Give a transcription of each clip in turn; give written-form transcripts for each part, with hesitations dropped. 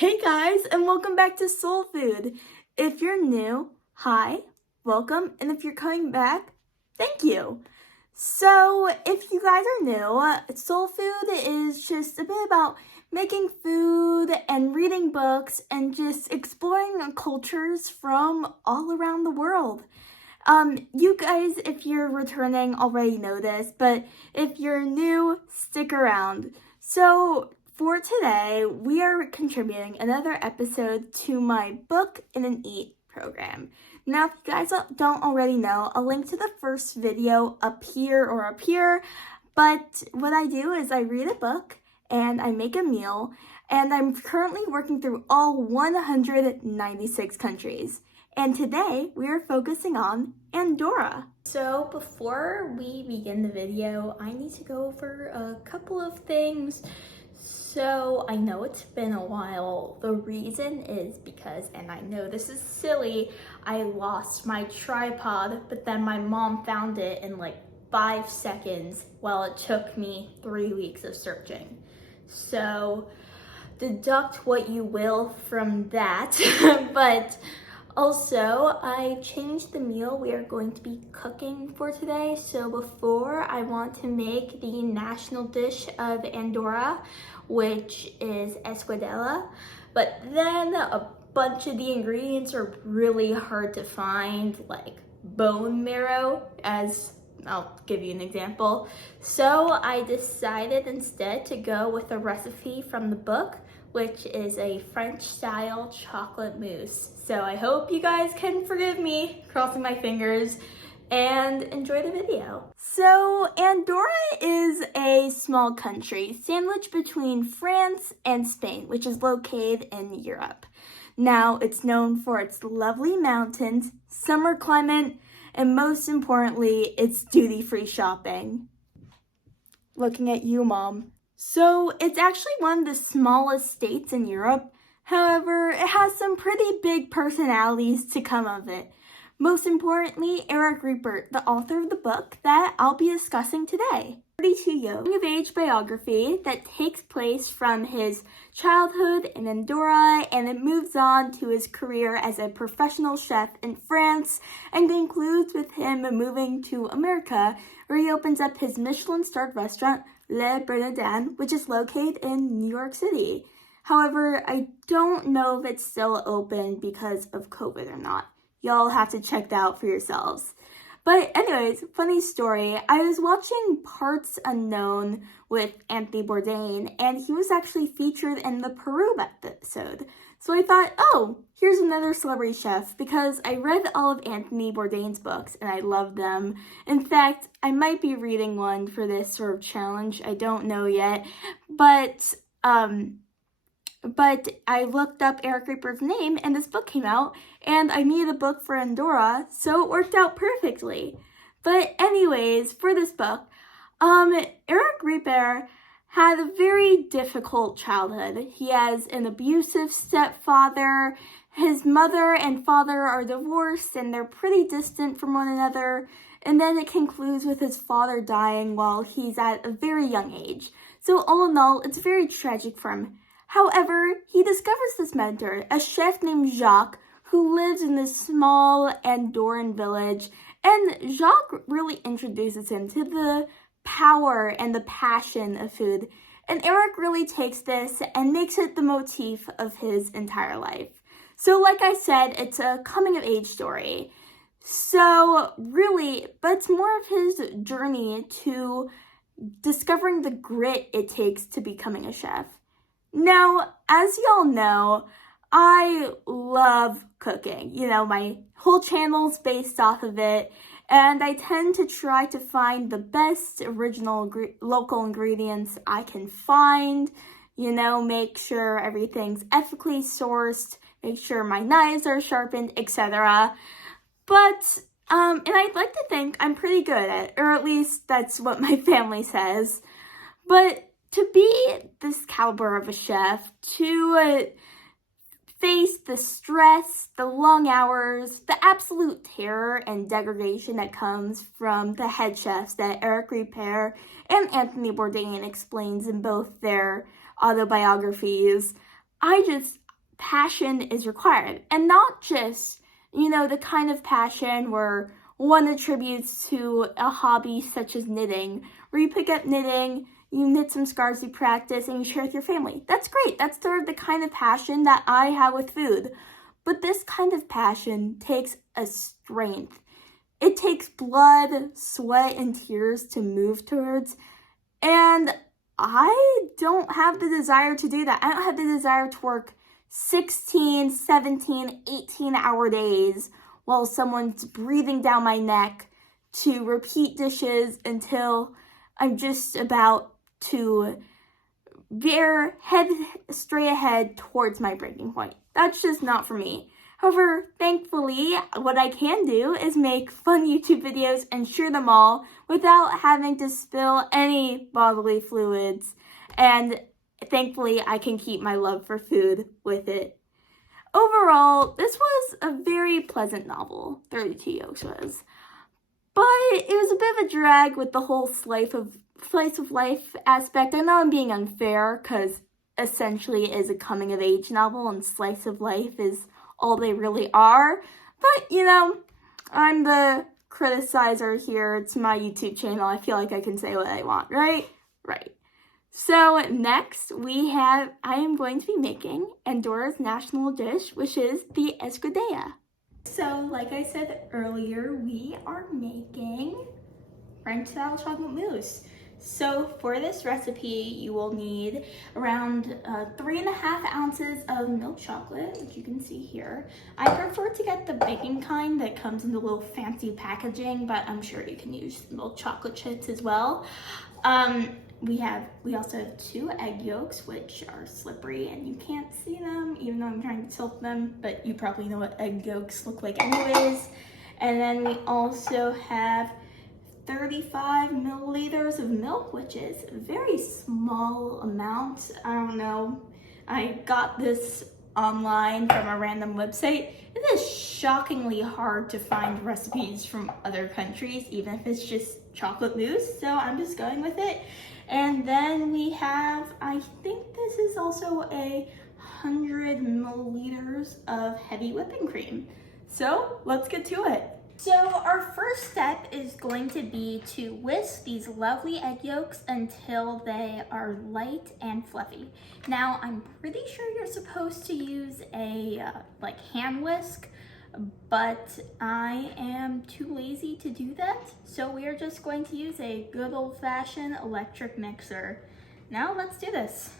Hey guys, and welcome back to Soul Food. If you're new, hi, welcome, and if you're coming back, thank you. So, if you guys are new, Soul Food is just a bit about making food and reading books and just exploring cultures from all around the world. You guys, if you're returning, already know this, but if you're new, stick around. So, for today, we are contributing another episode to my Book in an Eat program. Now, if you guys don't already know, I'll link to the first video up here, but what I do is I read a book and I make a meal, and I'm currently working through all 196 countries. And today, we are focusing on Andorra. So before we begin the video, I need to go over a couple of things. So I know it's been a while. The reason is because, and I know this is silly, I lost my tripod, but then my mom found it in like 5 seconds while it took me 3 weeks of searching. So deduct what you will from that, but also, I changed the meal we are going to be cooking for today. So before, I want to make the national dish of Andorra, which is escudella. But then a bunch of the ingredients are really hard to find, like bone marrow, as I'll give you an example. So I decided instead to go with a recipe from the book, which is a French-style chocolate mousse. So I hope you guys can forgive me, crossing my fingers, and enjoy the video. So Andorra is a small country sandwiched between France and Spain, which is located in Europe. Now, it's known for its lovely mountains, summer climate, and most importantly, its duty-free shopping. Looking at you, Mom. So it's actually one of the smallest states in Europe. However, it has some pretty big personalities to come of it. Most importantly, Eric Riepert, the author of the book that I'll be discussing today. 32-year coming of age biography that takes place from his childhood in Andorra, and it moves on to his career as a professional chef in France and concludes with him moving to America, where he opens up his Michelin-starred restaurant Le Bernardin, which is located in New York City. However, I don't know if it's still open because of COVID or not. Y'all have to check that out for yourselves. But anyways, funny story, I was watching Parts Unknown with Anthony Bourdain, and he was actually featured in the Peru episode. So I thought, oh, here's another celebrity chef, because I read all of Anthony Bourdain's books and I love them. In fact, I might be reading one for this sort of challenge. I don't know yet, but I looked up Eric Riepert's name and this book came out, and I needed a book for Andorra, so it worked out perfectly. But anyways, for this book, Eric Riepert had a very difficult childhood. He has an abusive stepfather. His mother and father are divorced and they're pretty distant from one another. And then it concludes with his father dying while he's at a very young age. So all in all, it's very tragic for him. However, he discovers this mentor, a chef named Jacques, who lives in this small Andorran village. And Jacques really introduces him to the power and the passion of food. And Eric really takes this and makes it the motif of his entire life. So like I said, it's a coming of age story. So really, but it's more of his journey to discovering the grit it takes to becoming a chef. Now, as y'all know, I love cooking. You know, my whole channel's based off of it. And I tend to try to find the best original local ingredients I can find, you know, make sure everything's ethically sourced, make sure my knives are sharpened, etc. But, and I'd like to think I'm pretty good at it, or at least that's what my family says. But to be this caliber of a chef, to face the stress, the long hours, the absolute terror and degradation that comes from the head chefs that Eric Riepert and Anthony Bourdain explains in both their autobiographies, passion is required. And not just, the kind of passion where one attributes to a hobby such as knitting, where you pick up knitting, you knit some scarves, you practice, and you share with your family. That's great. That's sort of the kind of passion that I have with food. But this kind of passion takes a strength. It takes blood, sweat, and tears to move towards. And I don't have the desire to do that. I don't have the desire to work 16, 17, 18-hour days while someone's breathing down my neck to repeat dishes until I'm just about to head straight ahead towards my breaking point. That's just not for me. However, thankfully, what I can do is make fun YouTube videos and share them all without having to spill any bodily fluids. And thankfully, I can keep my love for food with it. Overall, this was a very pleasant novel, 32 Yolks was. But it was a bit of a drag with the whole slice of life aspect. I know I'm being unfair because essentially it is a coming of age novel and slice of life is all they really are. But, I'm the criticizer here. It's my YouTube channel. I feel like I can say what I want, right? Right. So next I am going to be making Andorra's national dish, which is the escudella. So like I said earlier, we are making French style chocolate mousse. So for this recipe, you will need around 3.5 ounces of milk chocolate, which you can see here. I prefer to get the baking kind that comes in the little fancy packaging, but I'm sure you can use milk chocolate chips as well. We also have 2 egg yolks, which are slippery and you can't see them, even though I'm trying to tilt them, but you probably know what egg yolks look like anyways. And then we also have 35 milliliters of milk, which is a very small amount. I don't know. I got this online from a random website. It is shockingly hard to find recipes from other countries, even if it's just chocolate mousse, so I'm just going with it. And then we have, I think this is also 100 milliliters of heavy whipping cream. So let's get to it. So our first step is going to be to whisk these lovely egg yolks until they are light and fluffy. Now, I'm pretty sure you're supposed to use a hand whisk, but I am too lazy to do that. So we are just going to use a good old-fashioned electric mixer. Now let's do this.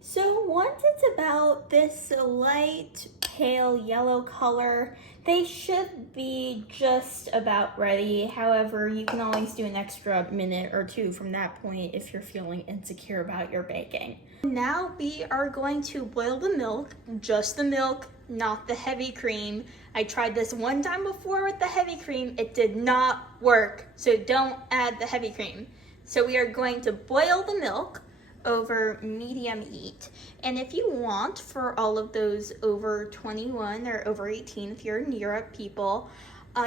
So once it's about this light pale yellow color, they should be just about ready. However, you can always do an extra minute or 2 from that point if you're feeling insecure about your baking. Now we are going to boil the milk, just the milk, not the heavy cream. I tried this one time before with the heavy cream. It did not work, so don't add the heavy cream. So we are going to boil the milk over medium heat. And if you want, for all of those over 21 or over 18, if you're in Europe people,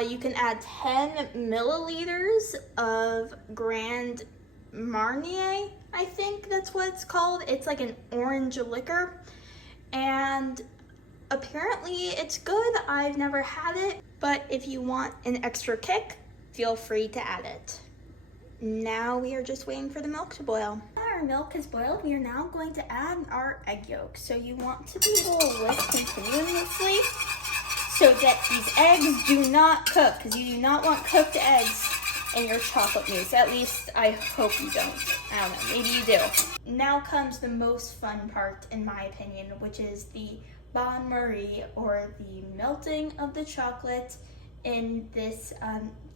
you can add 10 milliliters of Grand Marnier, I think that's what it's called. It's like an orange liquor, and apparently it's good. I've never had it, but if you want an extra kick, feel free to add it. Now we are just waiting for the milk to boil. Our milk is boiled. We are now going to add our egg yolks. So you want to be able to whisk continuously so that these eggs do not cook, because you do not want cooked eggs in your chocolate mousse. At least I hope you don't. I don't know, maybe you do. Now comes the most fun part, in my opinion, which is the bain-marie, or the melting of the chocolate in this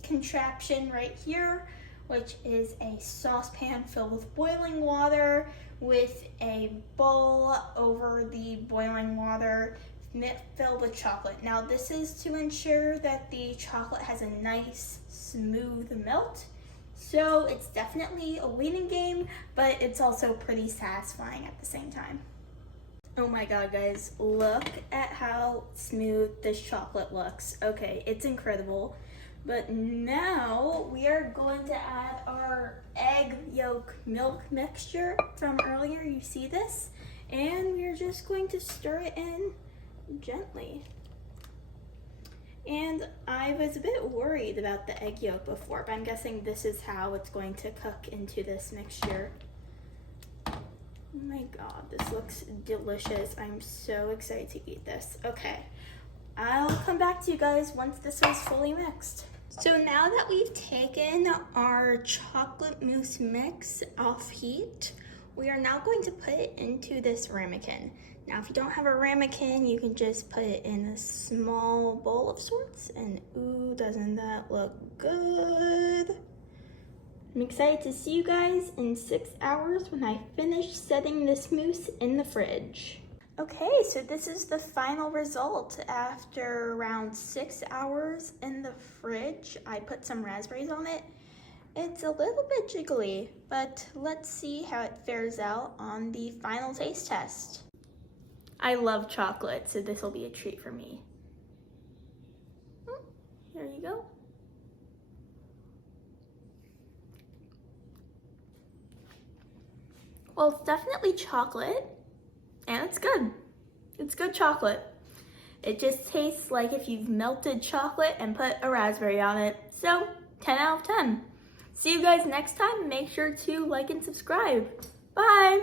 contraption right here, which is a saucepan filled with boiling water with a bowl over the boiling water filled with chocolate. Now this is to ensure that the chocolate has a nice smooth melt. So it's definitely a waiting game, but it's also pretty satisfying at the same time. Oh my god, guys, look at how smooth this chocolate looks. Okay, it's incredible. But now we are going to add our egg yolk milk mixture from earlier. You see this? And we're just going to stir it in gently. And I was a bit worried about the egg yolk before, but I'm guessing this is how it's going to cook into this mixture. Oh my God, this looks delicious. I'm so excited to eat this. Okay, I'll come back to you guys once this is fully mixed. So now that we've taken our chocolate mousse mix off heat, we are now going to put it into this ramekin. Now, if you don't have a ramekin, you can just put it in a small bowl of sorts, and ooh, doesn't that look good? I'm excited to see you guys in 6 hours when I finish setting this mousse in the fridge. Okay, so this is the final result after around 6 hours in the fridge. I put some raspberries on it. It's a little bit jiggly, but let's see how it fares out on the final taste test. I love chocolate, so this will be a treat for me. There you go. Well, it's definitely chocolate, and it's good. It's good chocolate. It just tastes like if you've melted chocolate and put a raspberry on it. So, 10 out of 10. See you guys next time. Make sure to like and subscribe. Bye!